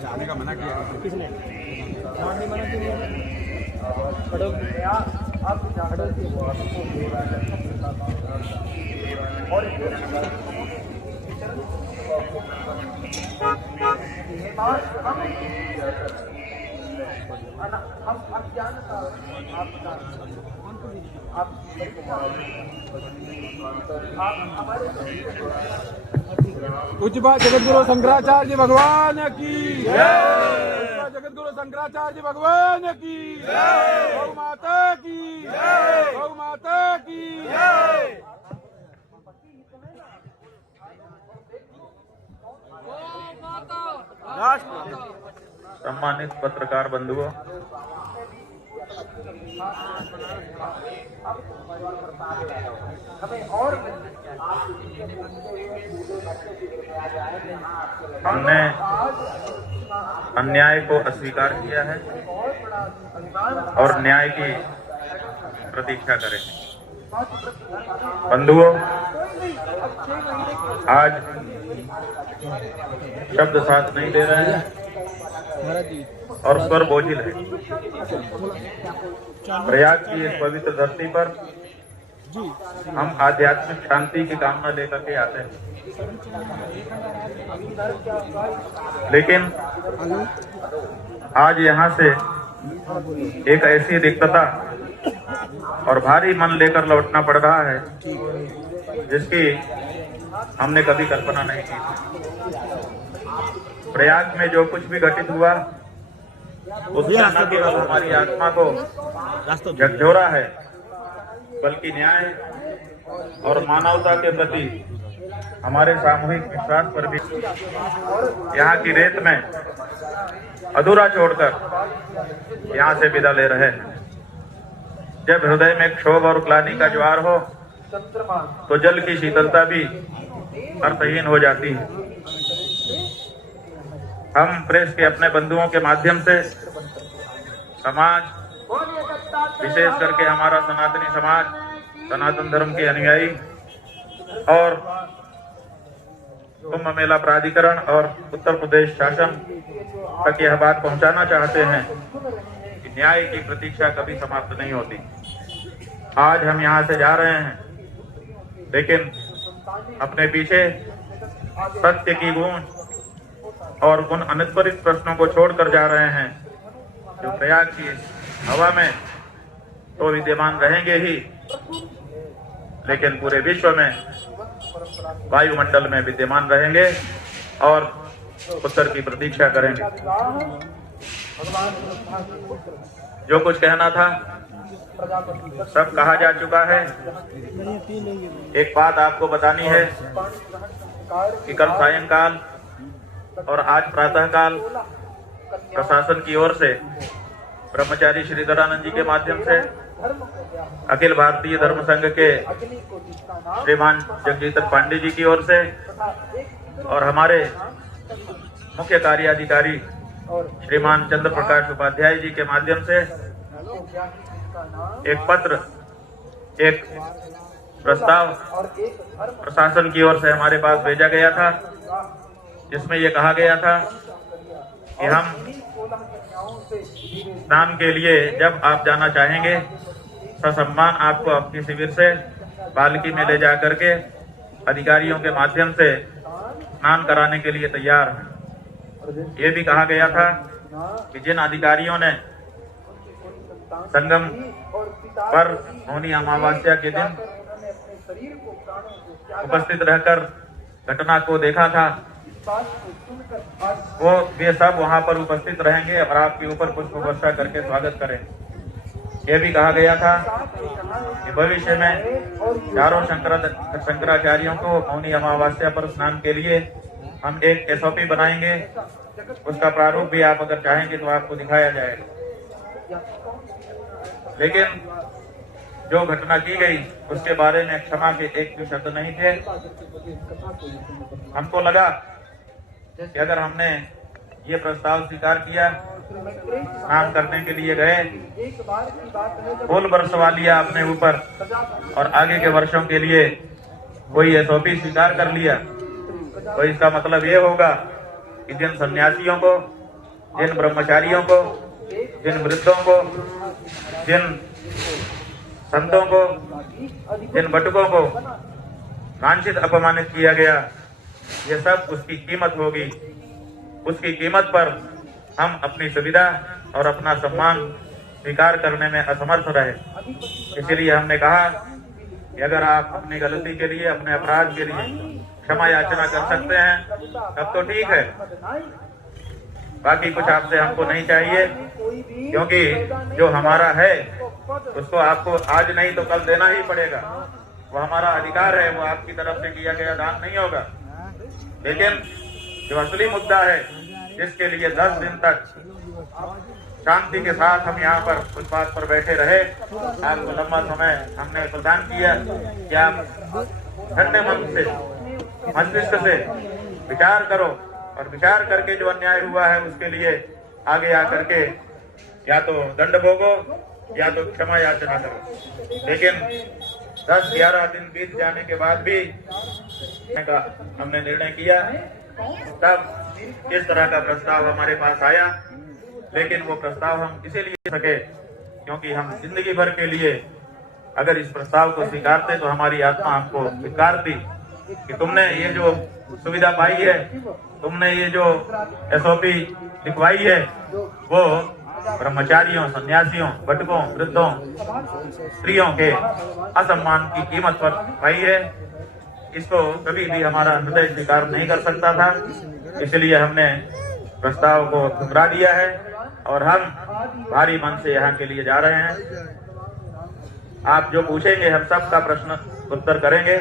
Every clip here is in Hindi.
जाने का मना किया किसने? नहीं मना किया। उच्चपा जगतगुरु शंकराचार्य भगवान की जय। जगतगुरु शंकराचार्य भगवान की जय। गौ माता की जय। गौ माता की जय। सम्मानित पत्रकार बंधुओं, हमने अन्याय को अस्वीकार किया है और न्याय की प्रतीक्षा करेंगे। बंधुओं, आज शब्द साथ नहीं दे रहे हैं और स्वर बोझिल है। प्रयाग की इस पवित्र धरती पर हम आध्यात्मिक शांति की कामना लेकर के आते हैं, लेकिन आज यहाँ से एक ऐसी रिक्तता और भारी मन लेकर लौटना पड़ रहा है जिसकी हमने कभी कल्पना नहीं की। प्रयाग में जो कुछ भी घटित हुआ उसमें न केवल हमारी आत्मा को झकझोरा है, बल्कि न्याय और मानवता के प्रति हमारे सामूहिक विश्वास पर भी यहाँ की रेत में अधूरा छोड़कर यहाँ से विदा ले रहे हैं। जब हृदय में क्षोभ और ग्लानि का ज्वार हो तो जल की शीतलता भी अर्थहीन हो जाती है। हम प्रेस के अपने बंधुओं के माध्यम से समाज, विशेष करके हमारा सनातनी समाज, सनातन धर्म के अनुयायी और कुंभ मेला प्राधिकरण और उत्तर प्रदेश शासन तक यह बात पहुंचाना चाहते हैं कि न्याय की प्रतीक्षा कभी समाप्त नहीं होती। आज हम यहाँ से जा रहे हैं, लेकिन अपने पीछे सत्य की गूंज और उन अनुत्तरित प्रश्नों को छोड़कर जा रहे हैं जो प्रयाग की हवा में तो विद्यमान रहेंगे ही, लेकिन पूरे विश्व में वायुमंडल में विद्यमान रहेंगे और उत्तर की प्रतीक्षा करेंगे। जो कुछ कहना था सब कहा जा चुका है। एक बात आपको बतानी है कि कल सायंकाल और आज प्रातःकाल प्रशासन की ओर से ब्रह्मचारी श्रीधरानंद जी के माध्यम से अखिल भारतीय धर्म संघ के श्रीमान जगजीतन पांडे जी की ओर से और हमारे मुख्य कार्याधिकारी श्रीमान चंद्र प्रकाश उपाध्याय जी के माध्यम से एक पत्र, एक प्रस्ताव प्रशासन की ओर से हमारे पास भेजा गया था, जिसमें ये कहा गया था कि हम स्नान के लिए जब आप जाना चाहेंगे ससम्मान आपको अपनी शिविर से पालकी में ले जा करके अधिकारियों के माध्यम से स्नान कराने के लिए तैयार हैं। ये भी कहा गया था कि जिन अधिकारियों ने संगम पर मौनी अमावस्या के दिन उपस्थित रहकर घटना को देखा था, वो वे सब वहां पर उपस्थित रहेंगे और आपके ऊपर पुष्प वर्षा करके स्वागत करें। यह भी कहा गया था कि भविष्य में चारों शंकराचार्यों को मौनी अमावस्या पर स्नान के लिए हम एक SOP बनाएंगे। उसका प्रारूप भी आप अगर चाहेंगे तो आपको दिखाया जाएगा। लेकिन जो घटना की गई उसके बारे में क्षमा के एक भी शब्द नहीं थे। हमको लगा कि अगर हमने ये प्रस्ताव स्वीकार किया, स्नान करने के लिए गए, फूल बरसवा लिया अपने ऊपर और आगे के वर्षों के लिए कोई SOP स्वीकार कर लिया, तो इसका मतलब ये होगा कि जिन सन्यासियों को, जिन ब्रह्मचारियों को, जिन वृद्धों को, जिन संतों को, जिन बटुकों को लांछित अपमानित किया गया, ये सब उसकी कीमत होगी। उसकी कीमत पर हम अपनी सुविधा और अपना सम्मान स्वीकार करने में असमर्थ रहे। इसीलिए हमने कहा कि अगर आप अपनी गलती के लिए, अपने अपराध के लिए क्षमा याचना कर सकते हैं तब तो ठीक है, बाकी कुछ आपसे हमको नहीं चाहिए, क्योंकि जो हमारा है उसको आपको आज नहीं तो कल देना ही पड़ेगा। वो हमारा अधिकार है, वो आपकी तरफ से किया गया दान नहीं होगा। लेकिन जो असली मुद्दा है, जिसके लिए 10 दिन तक शांति के साथ हम यहाँ पर फुटपाथ पर बैठे रहे, आपको लंबा समय हमने प्रदान किया कि आप ठंडे मन से, मस्तिष्क से विचार करो और विचार करके जो अन्याय हुआ है उसके लिए आगे आकर के या तो दंड भोगो या तो क्षमा याचना करो। लेकिन 10-11 दिन बीत जाने के बाद भी हमने निर्णय किया, तब इस तरह का प्रस्ताव हमारे पास आया। लेकिन वो प्रस्ताव हम इसीलिए सके क्योंकि हम जिंदगी भर के लिए अगर इस प्रस्ताव को स्वीकारते तो हमारी आत्मा हमको स्वीकारती कि तुमने ये जो सुविधा पाई है, तुमने ये जो SOP लिखवाई है, वो ब्रह्मचारियों, सन्यासियों, बटकों, वृद्धों, स्त्रियों के असम्मान की कीमत पर पाई है। इसको कभी भी हमारा हृदय स्वीकार नहीं कर सकता था। इसलिए हमने प्रस्ताव को ठुकरा दिया है और हम भारी मन से यहाँ के लिए जा रहे हैं। आप जो पूछेंगे हम सबका प्रश्न उत्तर करेंगे,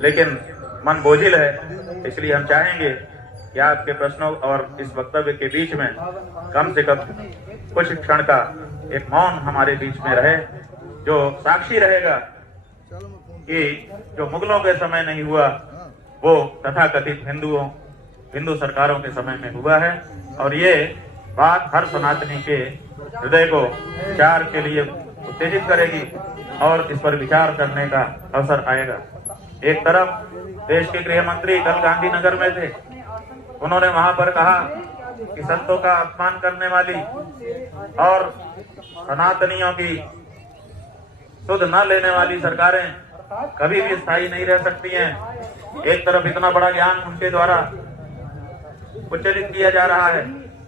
लेकिन मन बोझिल है, इसलिए हम चाहेंगे कि आपके प्रश्नों और इस वक्तव्य के बीच में कम से कम कुछ क्षण का एक मौन हमारे बीच में रहे, जो साक्षी रहेगा कि जो मुगलों के समय नहीं हुआ वो तथाकथित हिंदू सरकारों के समय में हुआ है। और ये बात हर सनातनी के हृदय को विचार के लिए उत्तेजित करेगी और इस पर विचार करने का अवसर आएगा। एक तरफ देश के गृह मंत्री कल गांधीनगर में थे, उन्होंने वहां पर कहा कि संतों का अपमान करने वाली और सनातनियों की सुध न लेने वाली सरकारें कभी भी स्थायी नहीं रह सकती हैं। एक तरफ इतना बड़ा ज्ञान उनके द्वारा उच्चारित किया जा रहा है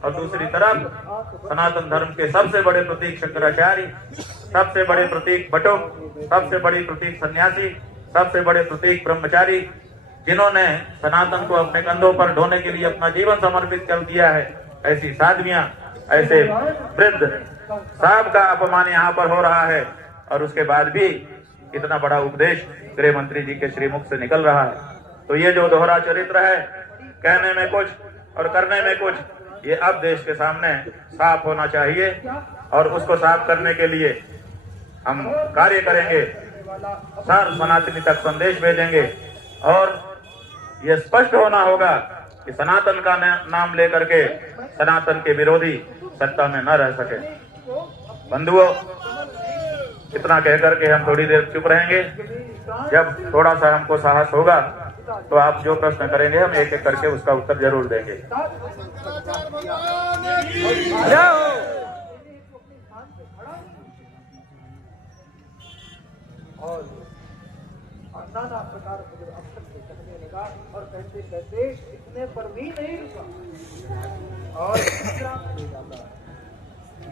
और दूसरी तरफ सनातन धर्म के सबसे बड़े प्रतीक शंकराचार्य, सबसे बड़े प्रतीक बटुक, सबसे बड़ी प्रतीक सन्यासी, सबसे बड़े प्रतीक ब्रह्मचारी, जिन्होंने सनातन को अपने कंधों पर ढोने के लिए अपना जीवन समर्पित कर दिया है, ऐसी साधवियां, ऐसे वृद्ध साहब का अपमान यहाँ पर हो रहा है। और उसके बाद भी इतना बड़ा उपदेश गृह मंत्री जी के श्रीमुख से निकल रहा है। तो ये जो दोहरा चरित्र है, कहने में कुछ और करने में कुछ, ये अब देश के सामने साफ होना चाहिए और उसको साफ करने के लिए हम कार्य करेंगे, सर्व सनातनी तक संदेश भेजेंगे और ये स्पष्ट होना होगा कि सनातन का नाम लेकर के सनातन के विरोधी सत्ता में न रह सके। बंधुओं, इतना कहकर के हम थोड़ी देर चुप रहेंगे। जब थोड़ा सा हमको साहस होगा तो आप जो प्रश्न करेंगे हम एक एक करके उसका उत्तर जरूर देंगे। और नाना प्रकार के जब अवसर से कहने लगा और कहते कहते इतने पर भी नहीं रुका और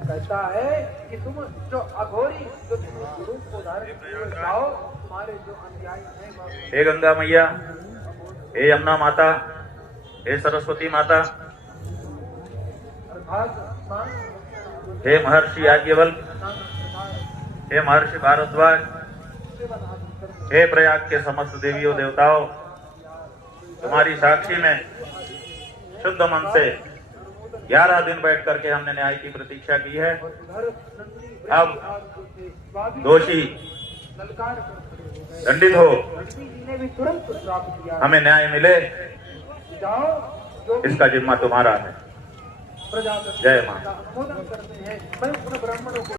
कहता है कि तुम जो अघोरी जो रूप को धारण जाओ, तुम्हारे जो अन्याय है। हे गंगा मैया, हे यमुना माता, हे सरस्वती माता, हे महर्षि याज्ञवल्क्य, हे महर्षि भारद्वाज, हे प्रयाग के समस्त देवियों देवताओं, तुम्हारी साक्षी में शुद्ध मन से 11 दिन बैठ करके हमने न्याय की प्रतीक्षा की है। अब दोषी दंडित हो, ने भी तुरंत श्राप दिया, हमें न्याय मिले, जाओ जो इसका जिम्मा तुम्हारा है। प्रजापति जय मां। का अनुमोदन करते हैं। मैं उन ब्राह्मणों को